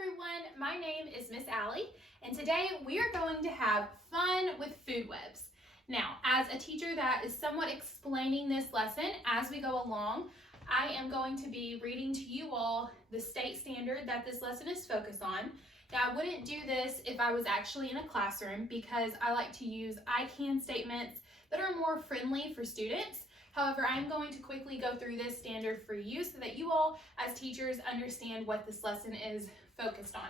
everyone, my name is Miss Allie, and today we are going to have fun with food webs. Now, as a teacher that is somewhat explaining this lesson as we go along, I am going to be reading to you all the state standard that this lesson is focused on. Now, I wouldn't do this if I was actually in a classroom because I like to use I can statements that are more friendly for students. However, I'm going to quickly go through this standard for you so that you all, as teachers, understand what this lesson is focused on.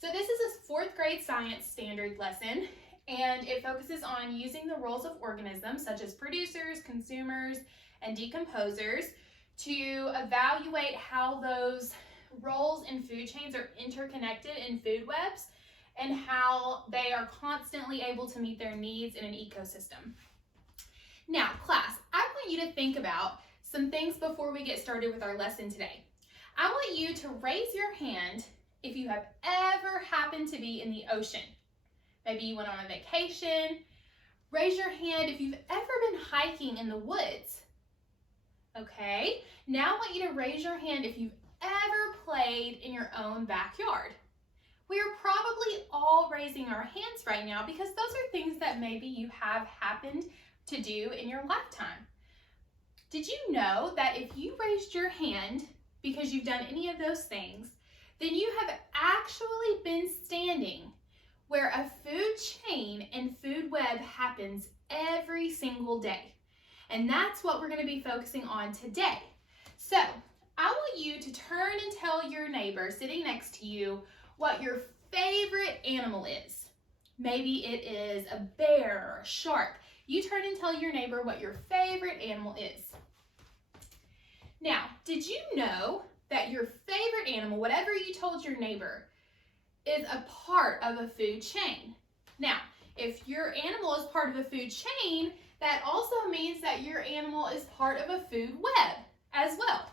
So this is a 4th grade science standard lesson, and it focuses on using the roles of organisms such as producers, consumers, and decomposers to evaluate how those roles in food chains are interconnected in food webs and how they are constantly able to meet their needs in an ecosystem. Now, class, I want you to think about some things before we get started with our lesson today. I want you to raise your hand if you have ever happened to be in the ocean. Maybe you went on a vacation. Raise your hand if you've ever been hiking in the woods. Okay, now I want you to raise your hand if you've ever played in your own backyard. We are probably all raising our hands right now because those are things that maybe you have happened to do in your lifetime. Did you know that if you raised your hand because you've done any of those things, then you have actually been standing where a food chain and food web happens every single day. And that's what we're going to be focusing on today. So I want you to turn and tell your neighbor sitting next to you what your favorite animal is. Maybe it is a bear or a shark. You turn and tell your neighbor what your favorite animal is. Now, did you know that your favorite animal, whatever you told your neighbor, is a part of a food chain? Now, if your animal is part of a food chain, that also means that your animal is part of a food web as well.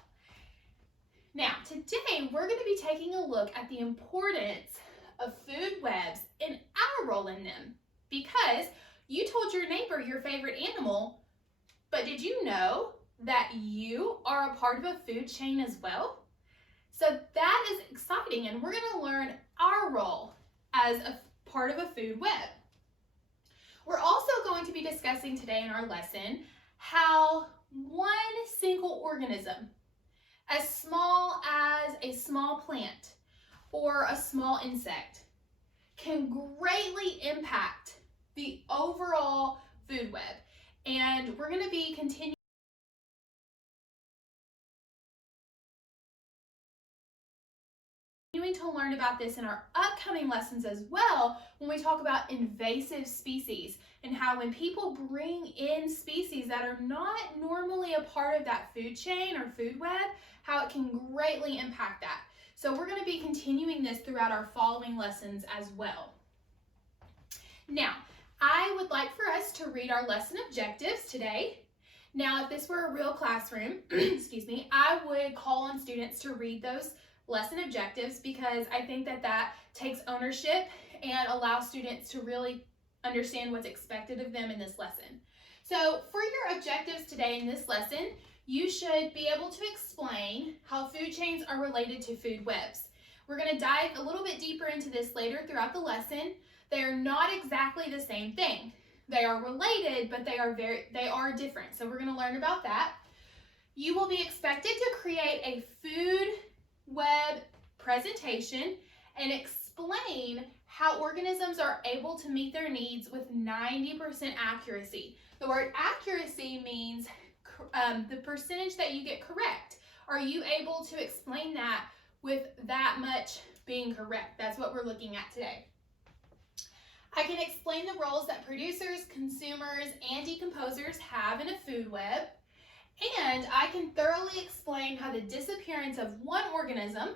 Now, today we're going to be taking a look at the importance of food webs and our role in them, because you told your neighbor your favorite animal, but did you know that you are a part of a food chain as well? So that is exciting, and we're going to learn our role as a part of a food web. We're also going to be discussing today in our lesson how one single organism, as small as a small plant or a small insect, can greatly impact the overall food web. And we're going to be continuing to learn about this in our upcoming lessons as well when we talk about invasive species and how when people bring in species that are not normally a part of that food chain or food web, how it can greatly impact that. So we're going to be continuing this throughout our following lessons as well. Now, I would like for us to read our lesson objectives today. Now, if this were a real classroom, excuse me, I would call on students to read those lesson objectives because I think that that takes ownership and allows students to really understand what's expected of them in this lesson. So for your objectives today in this lesson, you should be able to explain how food chains are related to food webs. We're going to dive a little bit deeper into this later throughout the lesson. They are not exactly the same thing. They are related, but they are different. So we're going to learn about that. You will be expected to create a food web presentation and explain how organisms are able to meet their needs with 90% accuracy. The word accuracy means the percentage that you get correct. Are you able to explain that with that much being correct? That's what we're looking at today. I can explain the roles that producers, consumers, and decomposers have in a food web. And I can thoroughly explain how the disappearance of one organism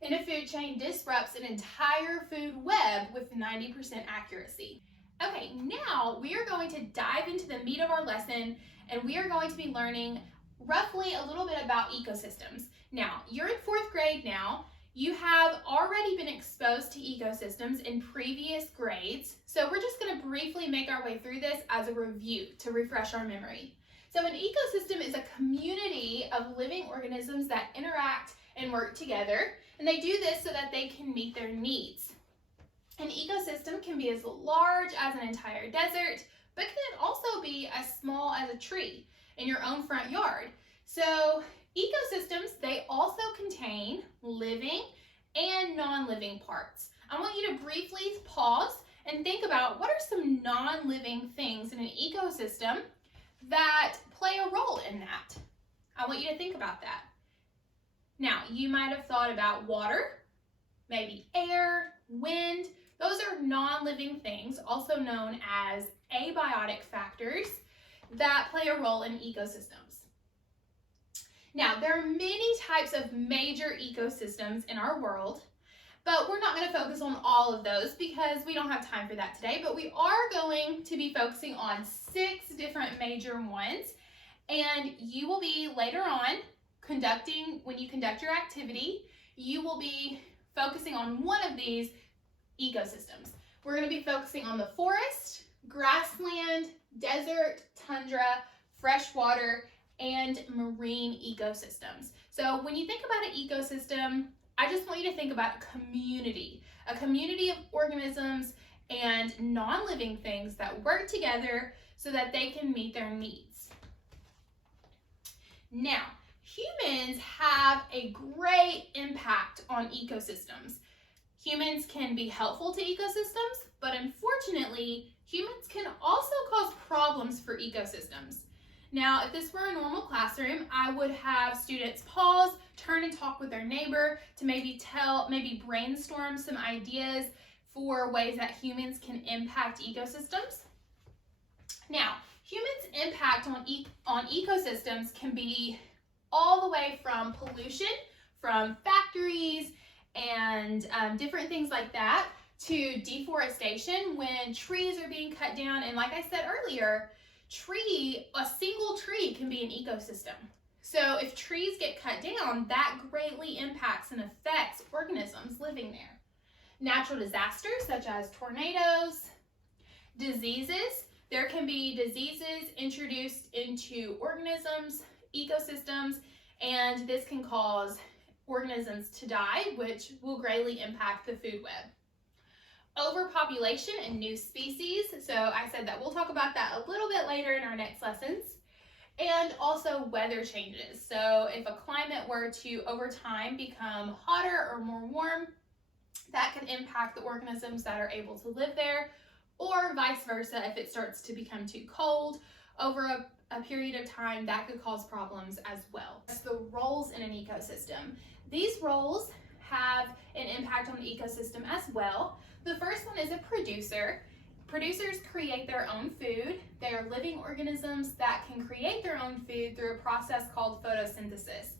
in a food chain disrupts an entire food web with 90% accuracy. Okay, now we are going to dive into the meat of our lesson, and we are going to be learning roughly a little bit about ecosystems. Now, you're in 4th grade now. You have already been exposed to ecosystems in previous grades, so we're just going to briefly make our way through this as a review to refresh our memory. So an ecosystem is a community of living organisms that interact and work together. And they do this so that they can meet their needs. An ecosystem can be as large as an entire desert, but can also be as small as a tree in your own front yard. So ecosystems, they also contain living and non-living parts. I want you to briefly pause and think about what are some non-living things in an ecosystem that play a role in that. I want you to think about that. Now, you might have thought about water, maybe air, wind. Those are non-living things, also known as abiotic factors, that play a role in ecosystems. Now, there are many types of major ecosystems in our world, but we're not going to focus on all of those because we don't have time for that today, but we are going to be focusing on 6 different major ones, and you will be later on when you conduct your activity, you will be focusing on one of these ecosystems. We're going to be focusing on the forest, grassland, desert, tundra, freshwater, and marine ecosystems. So when you think about an ecosystem, I just want you to think about a community of organisms and non-living things that work together so that they can meet their needs. Now, humans have a great impact on ecosystems. Humans can be helpful to ecosystems, but unfortunately, humans can also cause problems for ecosystems. Now, if this were a normal classroom, I would have students pause, turn and talk with their neighbor to maybe brainstorm some ideas for ways that humans can impact ecosystems. Now, humans' impact on ecosystems can be all the way from pollution, from factories and different things like that, to deforestation when trees are being cut down. And like I said earlier, a single tree can be an ecosystem. So if trees get cut down, that greatly impacts and affects organisms living there. Natural disasters such as tornadoes, diseases. There can be diseases introduced into organisms, ecosystems, and this can cause organisms to die, which will greatly impact the food web. Overpopulation and new species. So I said that we'll talk about that a little bit later in our next lessons. And also weather changes. So if a climate were to, over time, become hotter or more warm, that could impact the organisms that are able to live there, or vice versa, if it starts to become too cold over a period of time, that could cause problems as well. That's the roles in an ecosystem. These roles have an impact on the ecosystem as well. The first one is a producer. Producers create their own food. They are living organisms that can create their own food through a process called photosynthesis.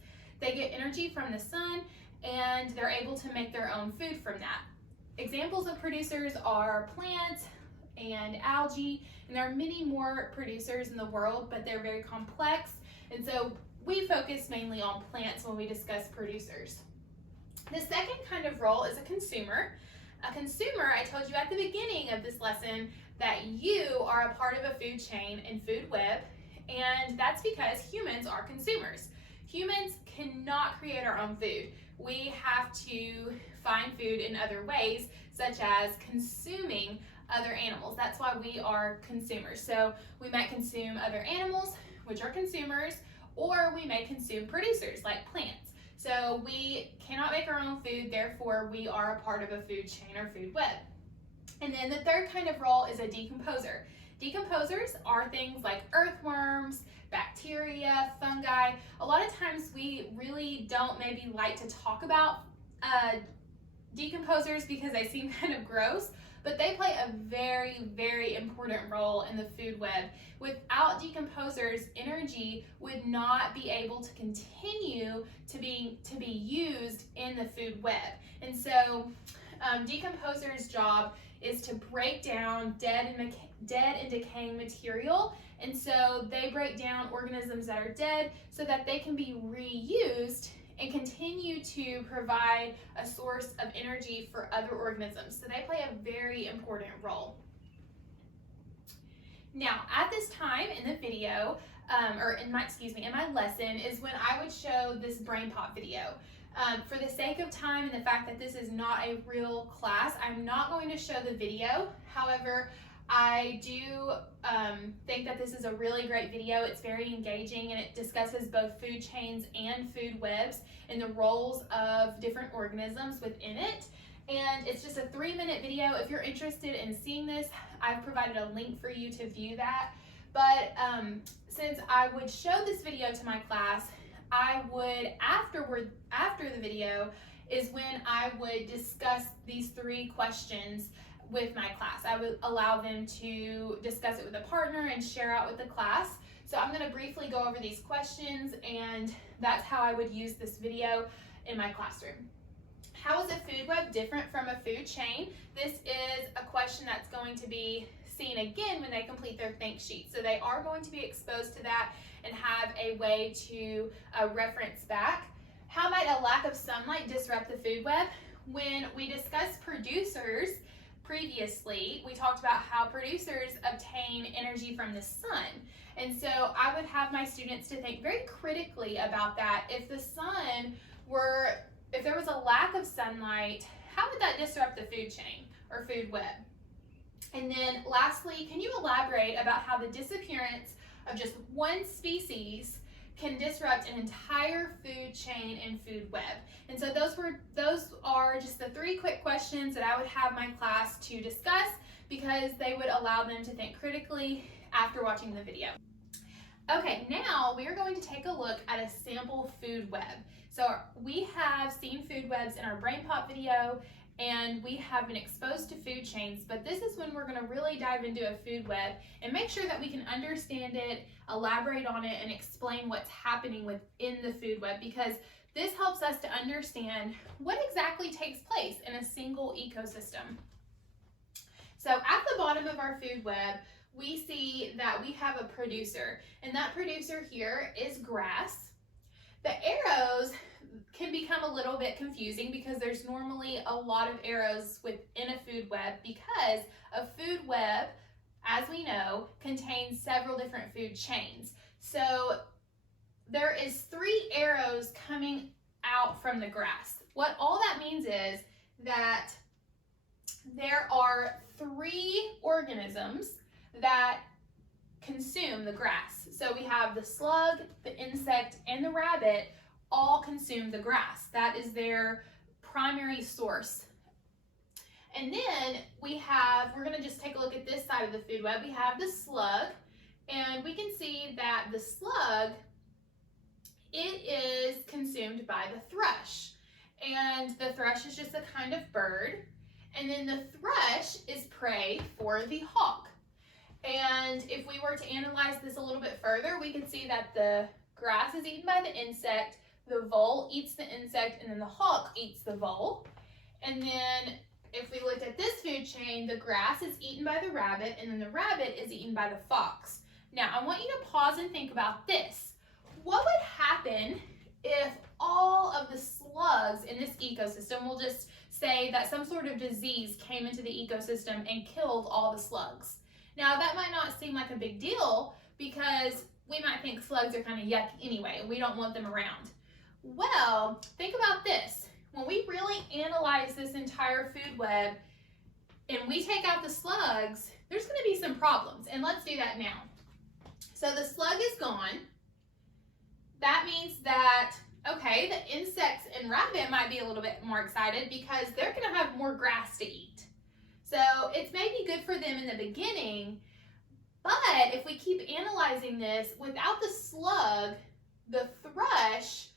They get energy from the sun and they're able to make their own food from that. Examples of producers are plants and algae, and there are many more producers in the world, but they're very complex, and so we focus mainly on plants when we discuss producers. The second kind of role is a consumer. A consumer, I told you at the beginning of this lesson that you are a part of a food chain and food web, and that's because humans are consumers. Humans cannot create our own food. We have to find food in other ways, such as consuming other animals. That's why we are consumers. So we might consume other animals, which are consumers, or we may consume producers like plants. So we cannot make our own food, therefore we are a part of a food chain or food web. And then the third kind of role is a decomposer. Decomposers are things like earthworms, bacteria, fungi. A lot of times we really don't maybe like to talk about decomposers because they seem kind of gross, but they play a very, very important role in the food web. Without decomposers, energy would not be able to continue to be used in the food web. And so decomposers' job is to break down dead and decaying material. And so they break down organisms that are dead so that they can be reused and continue to provide a source of energy for other organisms. So they play a very important role. Now, at this time in the video, in my lesson, is when I would show this brain pop video. For the sake of time and the fact that this is not a real class, I'm not going to show the video. However, I do think that this is a really great video. It's very engaging and it discusses both food chains and food webs and the roles of different organisms within it. And it's just a 3-minute video. If you're interested in seeing this, I've provided a link for you to view that. But since I would show this video to my class, I would, after the video, is when I would discuss these 3 questions with my class. I would allow them to discuss it with a partner and share out with the class. So I'm going to briefly go over these questions, and that's how I would use this video in my classroom. How is a food web different from a food chain? This is a question that's going to be seen again when they complete their think sheet. So they are going to be exposed to that and have a way to reference back. How might a lack of sunlight disrupt the food web? When we discussed producers previously, we talked about how producers obtain energy from the sun. And so I would have my students to think very critically about that. If there was a lack of sunlight, how would that disrupt the food chain or food web? And then lastly, can you elaborate about how the disappearance of just one species can disrupt an entire food chain and food web? And so those are just the 3 quick questions that I would have my class to discuss, because they would allow them to think critically after watching the video. Okay, now we are going to take a look at a sample food web. So we have seen food webs in our Brain Pop video, and we have been exposed to food chains, but this is when we're going to really dive into a food web and make sure that we can understand it, elaborate on it, and explain what's happening within the food web, because this helps us to understand what exactly takes place in a single ecosystem. So at the bottom of our food web, we see that we have a producer, and that producer here is grass. The arrows can become a little bit confusing because there's normally a lot of arrows within a food web, because a food web, as we know, contains several different food chains. So there is 3 arrows coming out from the grass. What all that means is that there are 3 organisms that consume the grass. So we have the slug, the insect, and the rabbit all consume the grass. That is their primary source. And then we're going to just take a look at this side of the food web. We have the slug, and we can see that the slug, it is consumed by the thrush. And the thrush is just a kind of bird. And then the thrush is prey for the hawk. And if we were to analyze this a little bit further, we can see that the grass is eaten by the insect, the vole eats the insect, and then the hawk eats the vole. And then if we looked at this food chain, the grass is eaten by the rabbit, and then the rabbit is eaten by the fox. Now, I want you to pause and think about this. What would happen if all of the slugs in this ecosystem, we'll just say that some sort of disease came into the ecosystem and killed all the slugs? Now, that might not seem like a big deal because we might think slugs are kind of yucky anyway, and we don't want them around. Well, think about this. When we really analyze this entire food web and we take out the slugs, there's going to be some problems, and let's do that now. So the slug is gone. That means that, okay, the insects and rabbit might be a little bit more excited because they're going to have more grass to eat. So it's maybe good for them in the beginning, but if we keep analyzing this, without the slug, the thrush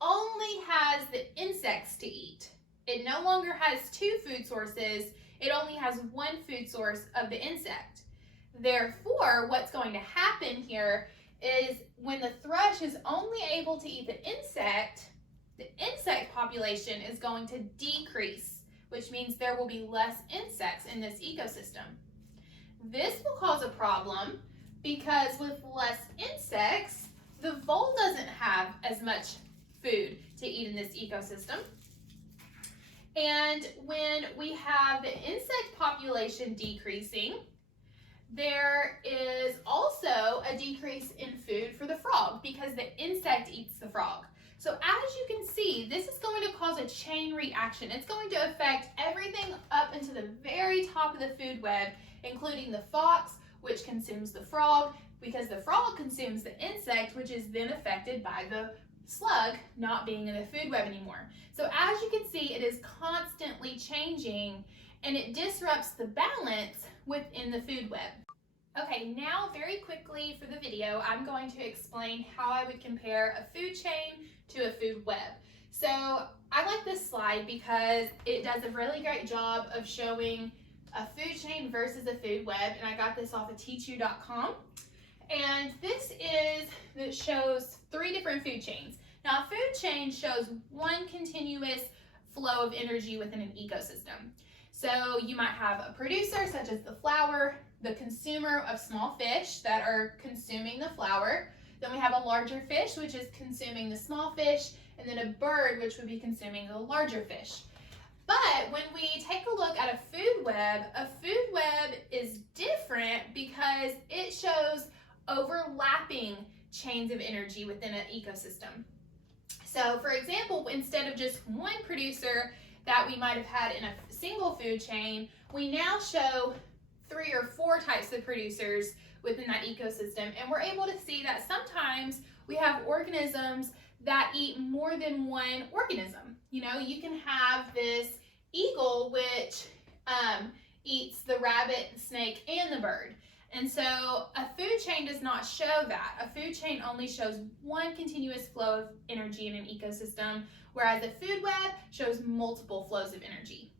only has the insects to eat. It no longer has 2 food sources, it only has 1 food source of the insect. Therefore, what's going to happen here is when the thrush is only able to eat the insect population is going to decrease, which means there will be less insects in this ecosystem. This will cause a problem because with less insects, the vole doesn't have as much food to eat in this ecosystem. And when we have the insect population decreasing, there is also a decrease in food for the frog because the insect eats the frog. So as you can see, this is going to cause a chain reaction. It's going to affect everything up into the very top of the food web, including the fox, which consumes the frog, because the frog consumes the insect, which is then affected by the slug not being in the food web anymore. So as you can see, it is constantly changing and it disrupts the balance within the food web. Okay, now very quickly for the video, I'm going to explain how I would compare a food chain to a food web. So I like this slide because it does a really great job of showing a food chain versus a food web, and I got this off of teachu.com. And this shows 3 different food chains. Now, a food chain shows one continuous flow of energy within an ecosystem. So you might have a producer, such as the flower, the consumer of small fish that are consuming the flower. Then we have a larger fish, which is consuming the small fish, and then a bird, which would be consuming the larger fish. But when we take a look at a food web is different because it shows overlapping chains of energy within an ecosystem. So for example, instead of just one producer that we might have had in a single food chain, we now show 3 or 4 types of producers within that ecosystem, and we're able to see that sometimes we have organisms that eat more than one organism. You know, you can have this eagle which eats the rabbit, the snake, and the bird. And so a food chain does not show that. A food chain only shows one continuous flow of energy in an ecosystem, whereas a food web shows multiple flows of energy.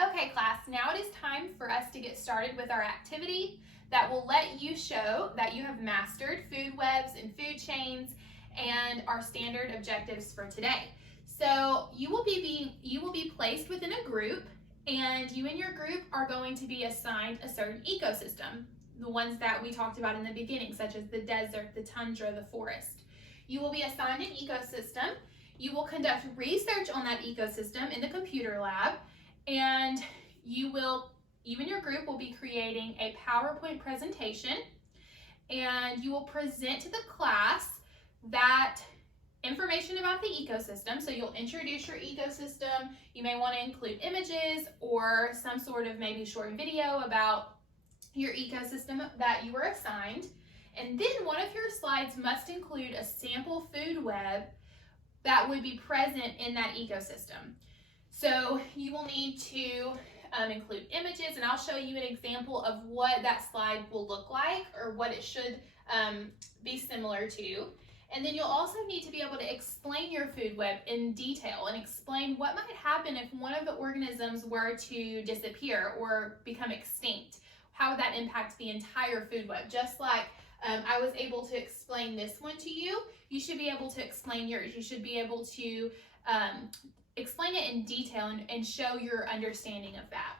Okay, class, now it is time for us to get started with our activity that will let you show that you have mastered food webs and food chains and our standard objectives for today. So you will be placed within a group, and you and your group are going to be assigned a certain ecosystem, the ones that we talked about in the beginning, such as the desert, the tundra, the forest. You will be assigned an ecosystem. You will conduct research on that ecosystem in the computer lab, and you and your group will be creating a PowerPoint presentation, and you will present to the class that information about the ecosystem. So you'll introduce your ecosystem. You may want to include images or some sort of maybe short video about your ecosystem that you were assigned. And then one of your slides must include a sample food web that would be present in that ecosystem. So you will need to include images, and I'll show you an example of what that slide will look like or what it should be similar to. And then you'll also need to be able to explain your food web in detail and explain what might happen if one of the organisms were to disappear or become extinct. How would that impact the entire food web? Just like I was able to explain this one to you, you should be able to explain yours. You should be able to explain it in detail and show your understanding of that.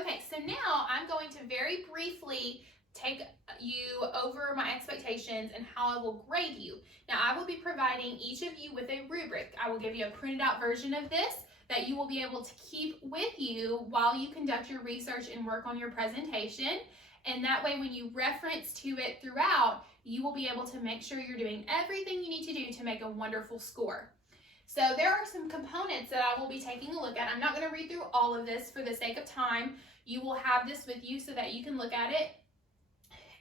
Okay, so now I'm going to very briefly take you over my expectations and how I will grade you. Now, I will be providing each of you with a rubric. I will give you a printed out version of this that you will be able to keep with you while you conduct your research and work on your presentation. And that way, when you reference to it throughout, you will be able to make sure you're doing everything you need to do to make a wonderful score. So there are some components that I will be taking a look at. I'm not going to read through all of this for the sake of time. You will have this with you so that you can look at it.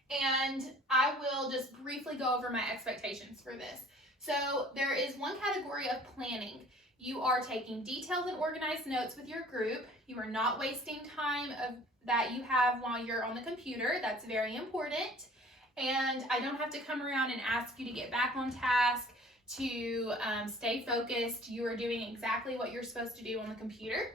And I will just briefly go over my expectations for this. So there is one category of planning. You are taking detailed and organized notes with your group. You are not wasting time that you have while you're on the computer. That's very important. And I don't have to come around and ask you to get back on task, to stay focused. You are doing exactly what you're supposed to do on the computer.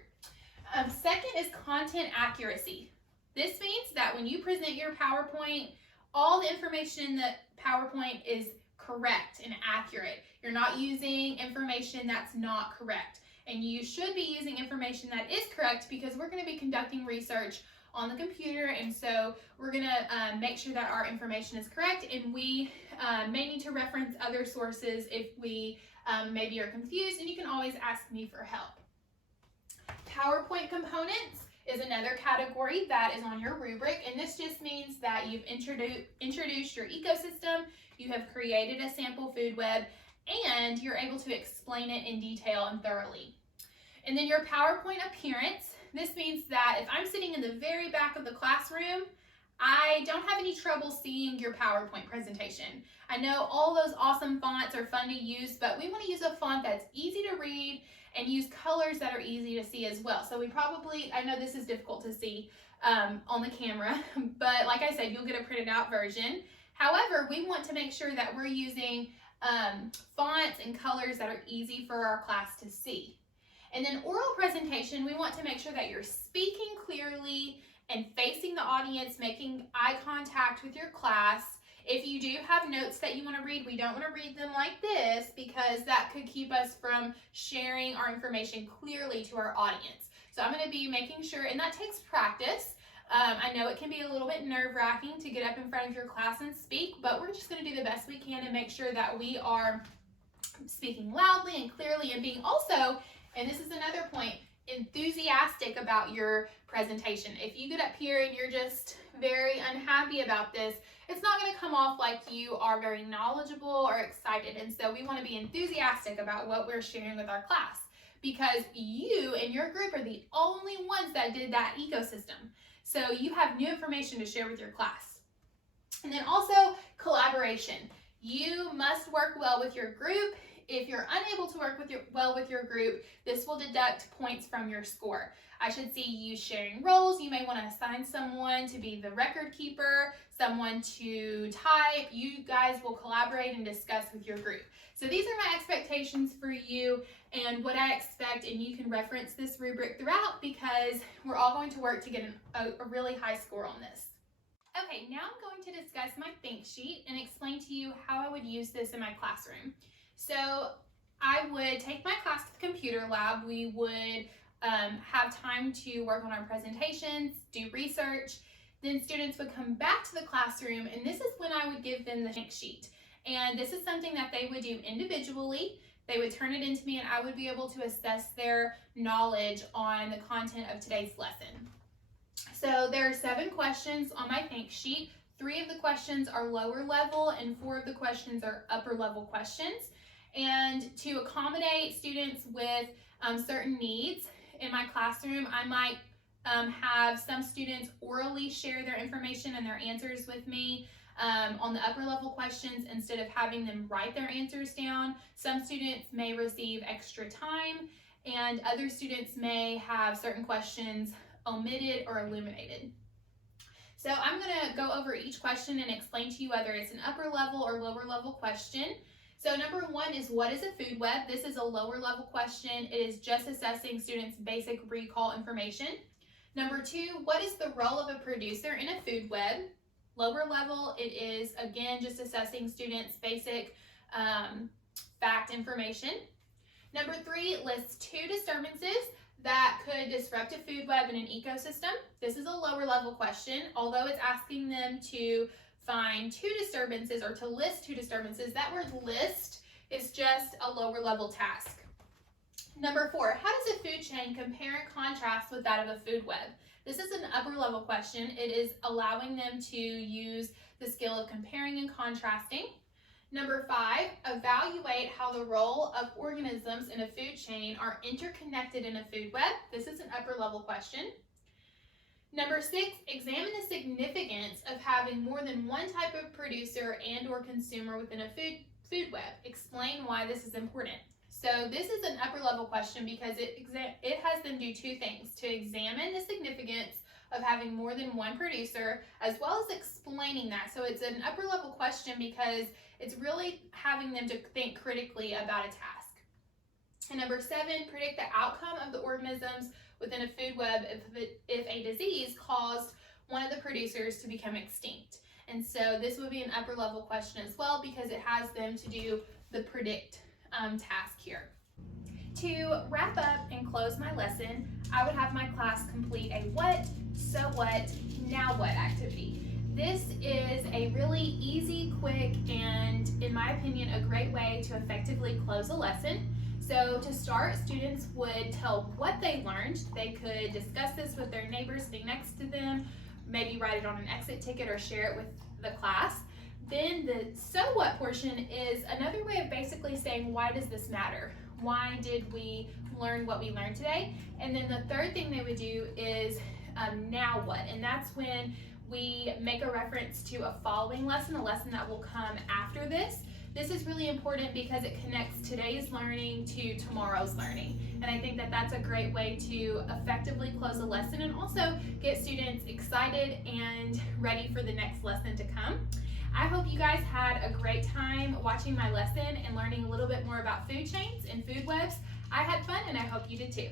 Second is content accuracy. This means that when you present your PowerPoint, all the information in the PowerPoint is correct and accurate. You're not using information that's not correct. And you should be using information that is correct because we're going to be conducting research on the computer, and so we're going to make sure that our information is correct, and we may need to reference other sources if we maybe are confused, and you can always ask me for help. PowerPoint components is another category that is on your rubric, and this just means that you've introduced your ecosystem, you have created a sample food web, and you're able to explain it in detail and thoroughly. And then your PowerPoint appearance. This means that if I'm sitting in the very back of the classroom, I don't have any trouble seeing your PowerPoint presentation. I know all those awesome fonts are fun to use, but we want to use a font that's easy to read and use colors that are easy to see as well. So I know this is difficult to see on the camera, but like I said, you'll get a printed out version. However, we want to make sure that we're using fonts and colors that are easy for our class to see. And then oral presentation, we want to make sure that you're speaking clearly and facing the audience, making eye contact with your class. If you do have notes that you want to read, we don't want to read them like this because that could keep us from sharing our information clearly to our audience. So I'm going to be making sure, and that takes practice. I know it can be a little bit nerve-wracking to get up in front of your class and speak, but we're just going to do the best we can and make sure that we are speaking loudly and clearly and being also, and this is another point, enthusiastic about your presentation. If you get up here and you're just very unhappy about this, it's not going to come off like you are very knowledgeable or excited. And so we want to be enthusiastic about what we're sharing with our class, because you and your group are the only ones that did that ecosystem. So you have new information to share with your class. And then also collaboration. You must work well with your group. If you're unable to work well with your group, this will deduct points from your score. I should see you sharing roles. You may want to assign someone to be the record keeper, someone to type. You guys will collaborate and discuss with your group. So these are my expectations for you and what I expect, and you can reference this rubric throughout because we're all going to work to get a really high score on this. Okay, now I'm going to discuss my think sheet and explain to you how I would use this in my classroom. So I would take my class to the computer lab. We would have time to work on our presentations, do research. Then students would come back to the classroom, and this is when I would give them the think sheet. And this is something that they would do individually. They would turn it into me, and I would be able to assess their knowledge on the content of today's lesson. So there are 7 questions on my think sheet. 3 of the questions are lower level, and 4 of the questions are upper level questions. And to accommodate students with certain needs in my classroom, I might have some students orally share their information and their answers with me on the upper level questions instead of having them write their answers down. Some students may receive extra time, and other students may have certain questions omitted or illuminated. So I'm going to go over each question and explain to you whether it's an upper level or lower level question. So number 1 is, what is a food web? This is a lower level question. It is just assessing students' basic recall information. Number 2, what is the role of a producer in a food web? Lower level, it is again just assessing students' basic fact information. Number 3, lists 2 disturbances that could disrupt a food web in an ecosystem. This is a lower level question. Although it's asking them to find 2 disturbances or to list 2 disturbances, that word list is just a lower level task. Number 4, how does a food chain compare and contrast with that of a food web? This is an upper level question. It is allowing them to use the skill of comparing and contrasting. Number 5, evaluate how the role of organisms in a food chain are interconnected in a food web. This is an upper level question. Number 6, examine the significance of having more than one type of producer and or consumer within a food web. Explain why this is important. So this is an upper level question because it has them do 2 things: to examine the significance of having more than one producer, as well as explaining that. So it's an upper level question because it's really having them to think critically about a task. And number 7, predict the outcome of the organisms within a food web if a disease caused one of the producers to become extinct. And so this would be an upper level question as well because it has them to do the predict task here. To wrap up and close my lesson, I would have my class complete a what, so what, now what activity. This is a really easy, quick, and in my opinion, a great way to effectively close a lesson. So to start, students would tell what they learned. They could discuss this with their neighbors sitting next to them, maybe write it on an exit ticket or share it with the class. Then the so what portion is another way of basically saying saying, why does this matter? Why did we learn what we learned today? And then the third thing they would do is now what? And that's when we make a reference to a following lesson, a lesson that will come after this. This is really important because it connects today's learning to tomorrow's learning. And I think that that's a great way to effectively close a lesson and also get students excited and ready for the next lesson to come. I hope you guys had a great time watching my lesson and learning a little bit more about food chains and food webs. I had fun and I hope you did too.